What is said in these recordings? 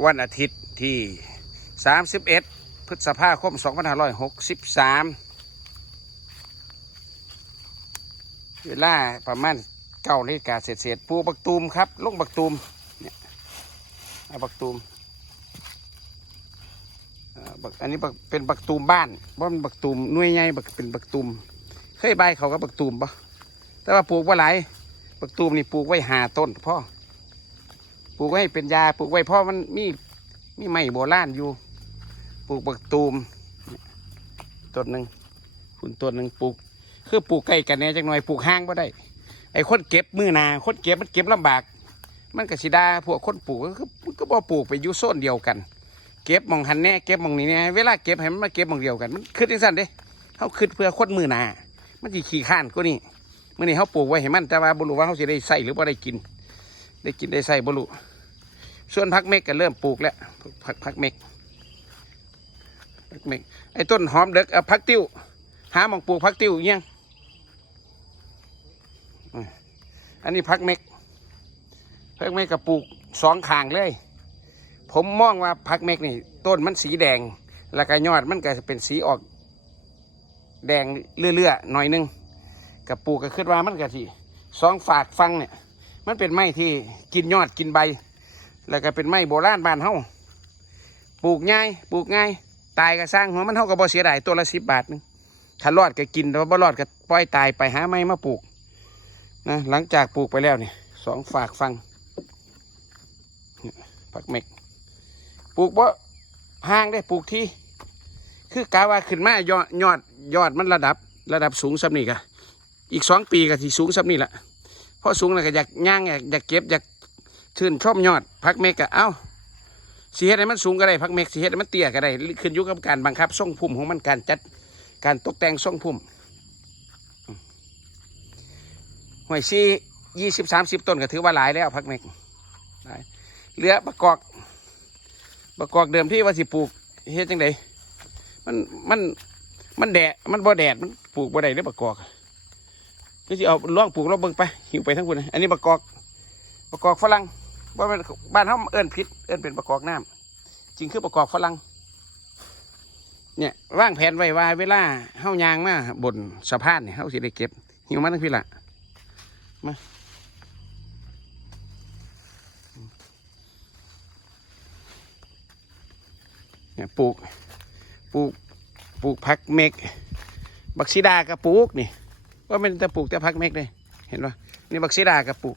วันอาทิตย์ที่ 31 พฤษภาคม 2563 เวลาประมาณเก้านาฬิกาเศษๆปูบักตูมครับลงบักตูมเนี่ยเอาบักตูมอันนี้เป็นบักตูมบ้านว่ามันบักตูมหน่ยใหญ่บักเป็นบักตูมเคยใบเขาก็บักตูมปะแต่ว่าปลูกว่าหลายบักตูมนี่ปลูกไว้หาต้นพ่อ ปลูกไว้ให้เป็นยาปลูกไว้เพราะมันมีมีไม้โบราณอยู่ ปลูกบักตูมต้นหนึ่งคุณต้นหนึ่งปลูก คือปลูกใกล้กันเนี่ยจังหน่อยปลูกห้างก็ได้ ไอ้คนเก็บมือหนาคนเก็บมันเก็บลำบาก มันก็สิดาพวกคนปลูกก็คือมันก็บ่ปลูกไปอยู่โซนเดียวกัน เก็บมองหันแน่เก็บมองนี้แน่เวลาเก็บให้มันมาเก็บมองเดียวกันมันคืดจังซั่นเด้เขาคืดเพื่อคนมือหนามันสิขี้ข้านก็นี่มื่อนี้เขาปลูกไว้ให้มันแต่ว่าบ่รู้ว่าเขาสิได้ใส่หรือบ่าได้กิน ได้กินได้ใส่บรู้ส่วนพักเมกก็เริ่มปลูกแล้วพักพักเมกพักเมกไอ้ต้นหอมเด็กเอาพักติ้ว หาหมองปลูกพักติ้วยังอันนี้พักเมกพักเมกก็ปลูกสองข้างเลย ผมมองว่าพักเมกนี่ ต้นมันสีแดง แล้วก็ยอดมันก็เป็นสีออก แดงเลื่อๆหน่อยหนึงกับปลูกก็คิดว่ามันก็ที่สองฝากฟังเนี่ย มันเป็นไม้ที่กินยอดกินใบ แล้วก็เป็นไม้โบราณบ้านเฮาปลูกง่ายปลูกง่าย ตายก็สร้างหัวมันเฮาก็บ่เสียดายตัวละสิบบาทนึงถ้ารอดก็กินแต่ว่าบ่รอดก็ปล่อยตายไปหาไม้มาปลูกนะหลังจากปลูกไปแล้วเนี่ยสองฝากฟังผักเม็กปลูกบ่ห่างได้ปลูกที่คือกาว่าขึ้นมายอดยอดยอดมันระดับระดับสูงสันี่กะอีกสองปีก็ที่สูงสันี่ละ พราะสูงแล้วก็อยากย่างอยากอยากเก็บอยากชื่นชมยอดพักเมกะเอ้าสีเฮ็ดให้มันสูงก็ได้พักเมกสีเฮ็ดให้มันเตี้ยก็ได้ขึ้นอยู่กับการบังคับทรงพุ่มของมันการจัดการตกแต่งทรงพุ่มหวยซียี่สิบสามสิบต้นก็ถือว่าหลายแล้วพักเมกหลายเหลือประกอบประกอบเดิมที่ว่าสิปลูกเฮ็ดจังไดมันมันมันแดดมันบ่แดดมันปลูกบ่ได้เด้ประกอบ ก็สิเอาล่องปลูกลองเบิ่งไปหิวไปทั้งคนนะอันนี้ประกอบประกอบฝรั่งบ่แม่นบ้านเฮาเอิ้นผิดเอิ้นเป็นประกอบน้ำจริงคือประกอบฝรั่งเนี่ยวางแผนไว้ว่าเวลาเฮายางมาบนสะพานเนี่ยเฮาสิได้เก็บหิวมาทั้งพี่ละมาเนี่ยปลูกปลูกปลูกพักเมกบักซีดากับปลูกนี่ ว่ามันแต่ปลูกแต่พักเมกเลยเห็นปะนี่บักซีดากับปลูก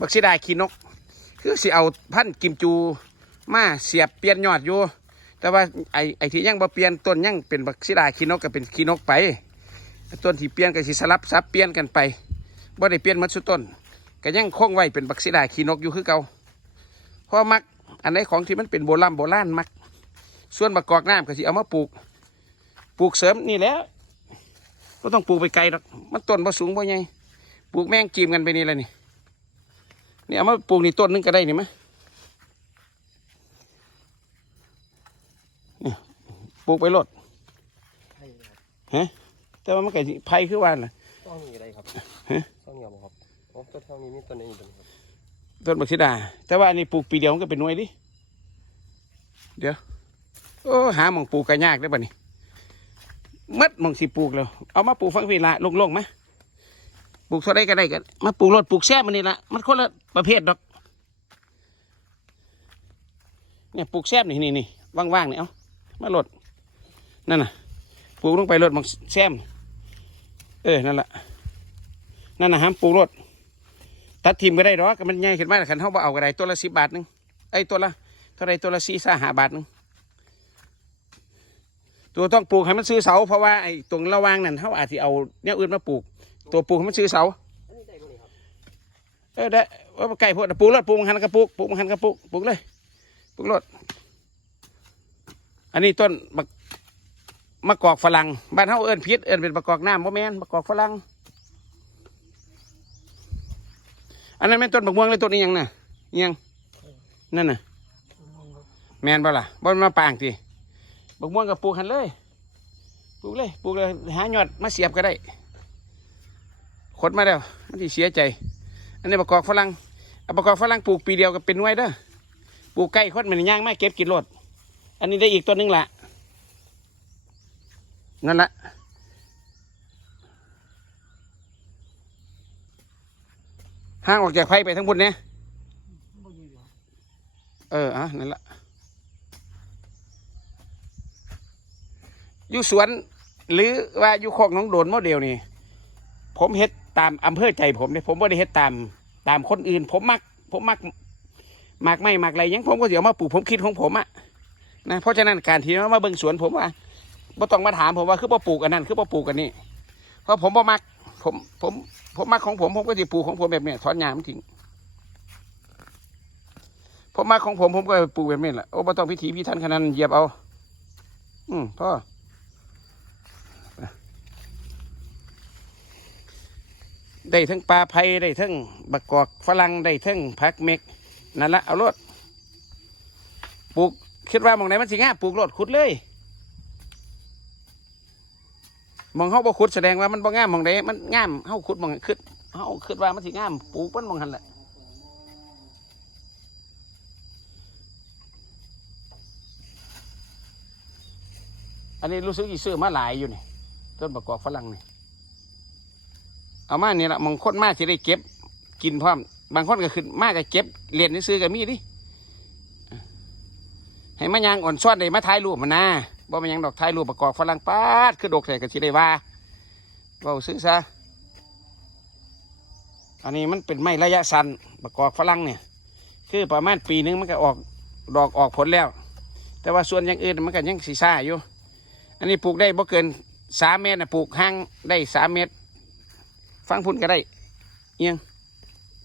บักซีดาขี้นก คือสิเอาพันธุ์กิมจูมาเสียบเปลี่ยนยอดอยู่ แต่ว่าไอ้ไอ้ที่ยังบ่เปลี่ยนต้นยังเป็นบักซีดาขี้นกก็เป็นขี้นกไปต้นที่เปลี่ยนก็สิสลับซับเปลี่ยนกันไปบ่ได้เปลี่ยนมัดสุดต้นก็ยังคงไว้เป็นบักซีดาขี้นกอยู่คือเก่าเพราะมักอันไหนของที่มันเป็นโบราณโบราณมัก ส่วนมะกกอกน้ำก็สิเอามาปลูก ปลูกเสริมนี่แล้ว ก็ต้องปลูกไปไกลหรอกมันต้นบ่สูงบ่ใหญ่ปลูกแมงจีมกันไปนี่แหละนี่นี่เอามาปลูกนี่ต้นหนึงก็ได้นี่มะนี่ปลูกไปรดใช่ครับฮะแต่ว่ามันก็สิไผ่คือว่าน่ะต้องมีอะไรครับฮะต้องมีอะไรครับโอ้ต้นเท่านี้มีต้นนี้ต้นครับต้นบักซิดา แต่ว่าอันนี้ปลูกปีเดียวมันก็เป็นหน่วยดิเดี๋ยวโอ้หาหมองปลูกก็ยากได้อบ่นี่ มัดมองสิปลูกแล้ว เอามาปลูกฟังพี่ละลงๆมาปลูกเท่าไรก็ได้กันมาปลูกรถปลูกแซ่มันนี่ละมันคนละประเภทดอก เนี่ยปลูกแซ่นี่นี่นี่ว่างๆเนี่ยเอามารถนั่นน่ะปลูกลงไปรถมังแซมเออนั่นแหละนั่นน่ะห้ามปลูกรถตัดทิมก็ได้ดอกมันใหญ่ขึ้นมาขันเขาบ่เอาก็ได้ตัวละสิบบาทหนึงไอ้ตัวละเท่าไรตัวละสี่สาหาบาทหนึง ตัวต้องปลูกให้มันซื้อเสา เพราะว่าไอ้ตรงระวางนั่นเขาอาจจะเอาเนี่ยอื่นมาปลูก ตัวปลูกให้มันซื้อเสาอันนี้ได้บ่นี่ครับเออได้ว่าไก่พวกปลูกรถปลูกมังหันกระปุกปลูกมังหันกระปุกปลูกเลยปลูกรถอันนี้ต้นมะมะกอกฝรั่งบ้านเฮาเอิ้นพิษเอิ้นเป็นมะกอกน้ำบ่แม่นมะกอกฝรั่งอันนั้นแม่นต้นบักม่วงเลยต้นนี้ยังน่ะยังนั่นน่ะแม่นบ่ล่ะบ่มาปางที บักม่วงก็ปลูกหันเลย ปลูกเลยปลูกเลย หายอดมาเสียบก็ได้ขดมาแล้วมันสิเสียใจ อันนี้ประกอบฝรั่งเอาประกอบฝรั่งปลูกปีเดียวก็เป็นหน่วยเด้อปลูกใกล้คนมันย่างมาเก็บกินรดอันนี้ได้อีกตัวหนึงละนั่นละห่างออกจากไผ่ไปทั้งหมดเนี่ยเอออะนั่นละ อยู่สวน หรือว่าอยู่คอกน้องโดนโมเดลนี่ ผมเฮ็ดตามอำเภอใจผมเนี่ยผมไม่ได้เฮ็ดตามตามคนอื่น ผมมัก ผมมักมักไม่มักอะไรยังผมก็เดี๋ยวมาปลูกผมคิดของผมอะนะเพราะฉะนั้นการที่มาเบิ่งสวนผมว่าบ่ต้องมาถามผมว่าคือบ่ปลูกอันนั้น คือบ่ปลูกอันนี้เพราะผมบ่มัก ผมผมผมมักของผมผมก็จะปลูกของผมแบบเนี้ยถอนหญ้ามันทิ้งผมมักของผมผมก็ปลูกแบบนี้แหละโอ้บ่ต้องพิถีพิถันขนาดเหยียบเอา อืมพ่อ ได้ทั้งปลาไผ่ได้ทั้งบักกอกฝรั่งได้ทั้งผักเม็กนั่นละเอารถปลูกคิดว่ามองไหนมันสิง่ายปลูกรถขุดเลยมองเฮาบ่ขุดแสดงว่ามันบ่งามมองใดมันงามเฮาขุดมองคิดเฮาคิดว่ามันสิงามปลูกมันมองหันแหละอันนี้รู้สึกอีซื้อมาหลายอยู่นี่ต้นบักกอกฝรั่งนี่ เอามาเนี่ยละบางคนมากที่ได้เก็บ กินพร้อมบางคนก็ขึ้นมากก็เก็บเรียนหนังสือก็มีดิให้มายางอ่อนซ้อนได้มาถ่ายรูปมันนะบ่มายังดอกถ่ายรูปประกอบฝรั่งปาดคือดอกใส่ก็สิได้ว่าเว้าซื้อซะอันนี้มันเป็นไม้ระยะสั้นประกอบฝรั่งเนี่ยคือประมาณปีหนึงมันก็ออกดอกออกผลแล้ว แต่ว่าส่วนอย่างอื่นมันก็ยังสีซ่าอยู่ อันนี้ปลูกได้บ่เกินสามเมตรนะปลูกห่างได้สามเมตร ฟังพุ่นก็ได้เอียง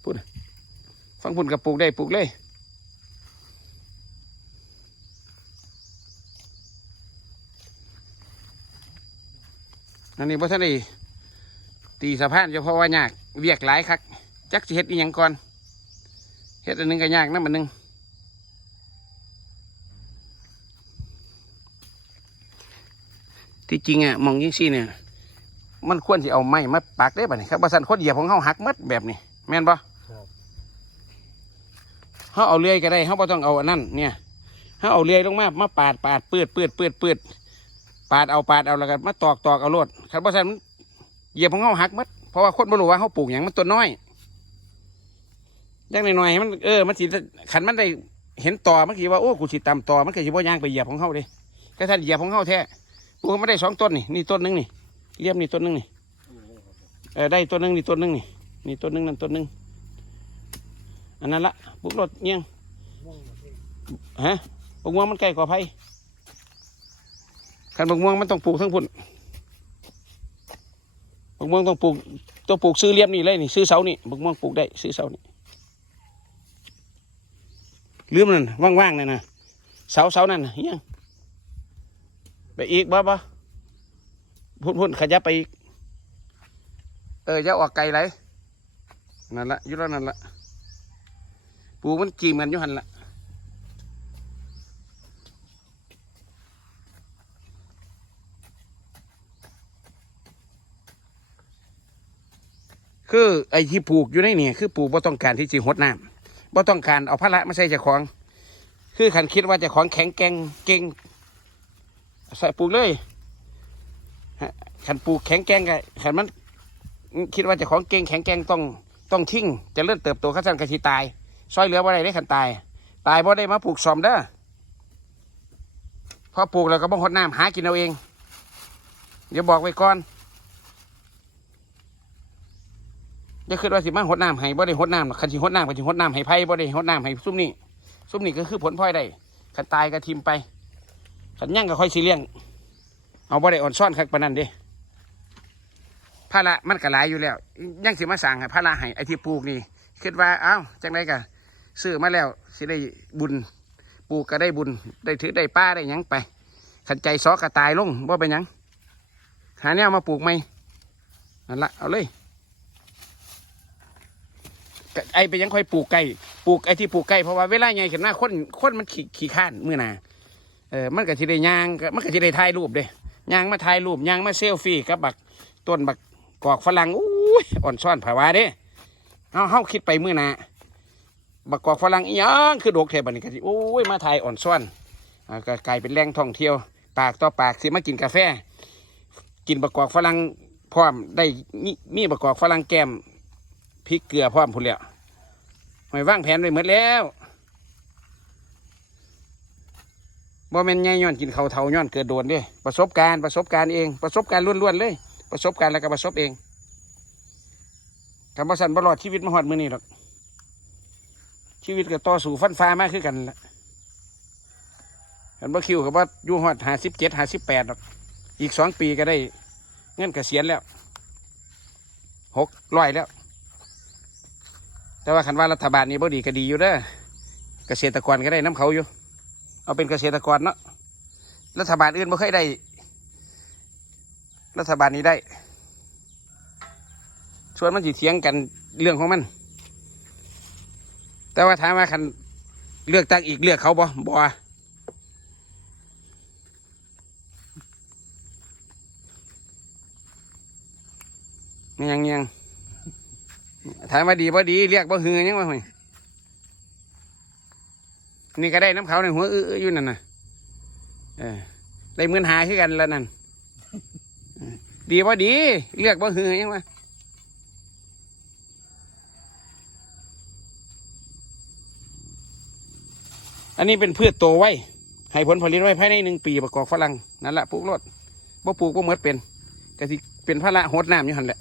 พุ่นฟังพุ่นก็ปลูกได้ปลูกเลยอันนี้พ่ท่านได้ตีสะพานเฉพาะว่ายากเวียกหลายคักจักสิเฮ็ดอีหยังก่อนเฮ็ดอันหนึงก็ยากนะมันหนึงที่จริงอะมองยิ่งซี่เนี่ย มันควรจะเอาไม้มาปักได้ป่ะนี่ครับบาสันคนเหยียบของเขาหักหมัดแบบนี้ แม่นปะครับเขาเอาเลื่อยก็ได้เขาบ่ต้องเอาอันนั้นเนี่ยเขาเอาเลื่อยลงมามาปาดปาดปืดปืดปืดปืดปาดเอาปาดเอาแล้วก็มาตอกตอกเอาโลดครับบาสันมันเหยียบของเขาหักหมัดเพราะว่าคนบ่รู้ว่าเขาปลูกอย่างมันตัวน้อยยังหน่อยๆมันเออมันสิขันมันได้เห็นต่อมันคิดว่าโอ้กูสิตามต่อมันก็สิบ่ย่างไปเหยียบของเขาเลยก็ท่านเหยียบของเขาแท้ปลูกมันได้สองต้นนี่นี่ต้นหนึงนี่ เลี่ยมนี่ต้นหนึงนี่เออได้ตัวหนึงนี่ตัวหนึงนี่นี่ตัวหนึงนั่นตัวหนึงอันนั้นละปลูกรถเงี้ยงฮะปลูกม่วงมันใกล้กว่าไผ่ขันปลูกม่วงมันต้องปลูกทั้งพุ่นปลูกม่วงต้องปลูกต้องปลูกซื้อเลียมนี่เลยนี่ซื้อเสานี่ปลูกม่วงปลูกได้ซื้อเสานี่ลืมนั่นว่างๆนั่นนะเสาเสานั่นน่ะเฮียงไปอีกบ่บ่ พุ่นพุ่นขยับไปอีก เออจะออกไกลไรนั่นละยุแล้วนั่นละปูมันจีมกันยู่หันละคือไอ้ที่ปลูกอยู่ในนี่คือปลูกบ่ต้องการที่จะหดน้ำบ่ต้องการเอาพระละมาใส่จ้าของ คือขันคิดว่าจ้าของแข็งแกร่งเก่งใส่ปลูกเลย ขันปลูกแข็งแกงกันขันมัน คิดว่าจะของเก่งแข็งแกงต้องต้องทิ้งจะเริ่มเติบโตขั้นสั้นกระชีตายซอยเหลือบ่ได้ได้ขันตาย ตายบ่ได้มาปลูกซอมเด้อพอปลูกแล้วก็บ้องหดน้ำหากินเอาเองเดี๋ยวบอกไว้ก่อนอย่าคิดว่าสิมาหดน้ำให้บ่ได้หดน้ำหรอกคันสิหดน้ำก็สิหดน้ำให้ไผ่บ่ได้หดน้ำให้ซุ่มนี่ซุ่มนี่ก็คือผลพลอยได้ขันตายก็ทิมไปขันยั่งก็ค่อยสิเลี้ยง เอาบ่ได้อ่อนซ่อนคักปานนั้นเด้ภาระมันก็หลายอยู่แล้ว ยังสิมาสั่งให้ภาระให้ไอที่ปลูกนี่คิดว่าเอ้าจังไรก็ซื้อมาแล้วสิได้บุญปลูกก็ได้บุญ ได้ถือได้ป้าได้ยังไปขันใจซอกระตายลงว่าเป็นยังหาแนวมาปลูกไหมนั่นละเอาเลยไอไปยังค่อยปลูกไก่ปลูกไอที่ปลูกไก่เพราะว่าเวลาไงขึ้นมาคนคนมันขี้ขี้ข้านมื่อนาเออมันก็สิได้ยางมันก็สิได้ถ่ายรูปเด้ ยางมาถ่ายรูปยางมาเซลฟี่กับบักต้นบักกอกฝรั่งอุ้ยอ่อนซ่อนผาวาเด้เอาเฮาคิดไปมื้อนาบักกอกฝรั่งอีหยังคือดกแทบัดนี้ก็สิโอ้ยมาไทยอ่อนซ่อนก็กลายเป็นแหล่งท่องเที่ยว ปากต่อปากสิมากินกาแฟ กินบักกอกฝรั่งพร้อมได้มีบักกอกฝรั่งแก้มพริกเกลือพร้อมพุ่นแล้วหอยวางแผนไว้หมดแล้ว บ่แม่นใหญ่ย้อนกินเขาเท่าย้อนเกิดโดนเด้ประสบการณ์ประสบการณ์เองประสบการณ์ล้วนๆเลย ประสบการณ์แล้วก็ประสบเองคำว่าสันบรอดชีวิตมาหอดมือนี่หรอกชีวิตก็ต่อสู่ฟันฟ้ามากขึ้นกันละเห็นว่าคิวกับว่าอยู่หอดหาสิบเจ็ดหาสิบแปดหรอกอีกสองปีก็ได้ เงินเกษียณแล้วหกร้อยแล้ว แต่ว่าคันว่ารัฐบาลนี้บ่ดีก็ดีอยู่เด้อเกษตรกรก็ได้น้ำเขาอยู่ เอาเป็นเกษตรกรเนาะรัฐบาลอื่นบ่เคยได้ รัฐบาลนี้ได้ชวนมันจีเถียงกันเรื่องของมัน แต่ว่าถามว่าคันเลือกตั้งอีกเลือกเขาบ่บ่ยังยังถามว่าดีบ่ดี เรียกบ่ฮือยังว่าห่วย นี่ก็ได้น้ำเขาในหัวอื้ออยู่นั่นน่ะเออได้เงินหาคือกันแล้วนั่นดีบ่ดีเรียกบ่ฮือยังวะอันนี้เป็นพืชโตไว้ ให้ผลผลิตไว้ภายในหนึ่งปีประกอบฝรั่งนั่นแหละปลูกรดบ่ปลูกบ่เมือดเป็นก็สิเป็นพระละหดน้ำอยู่หันแหละ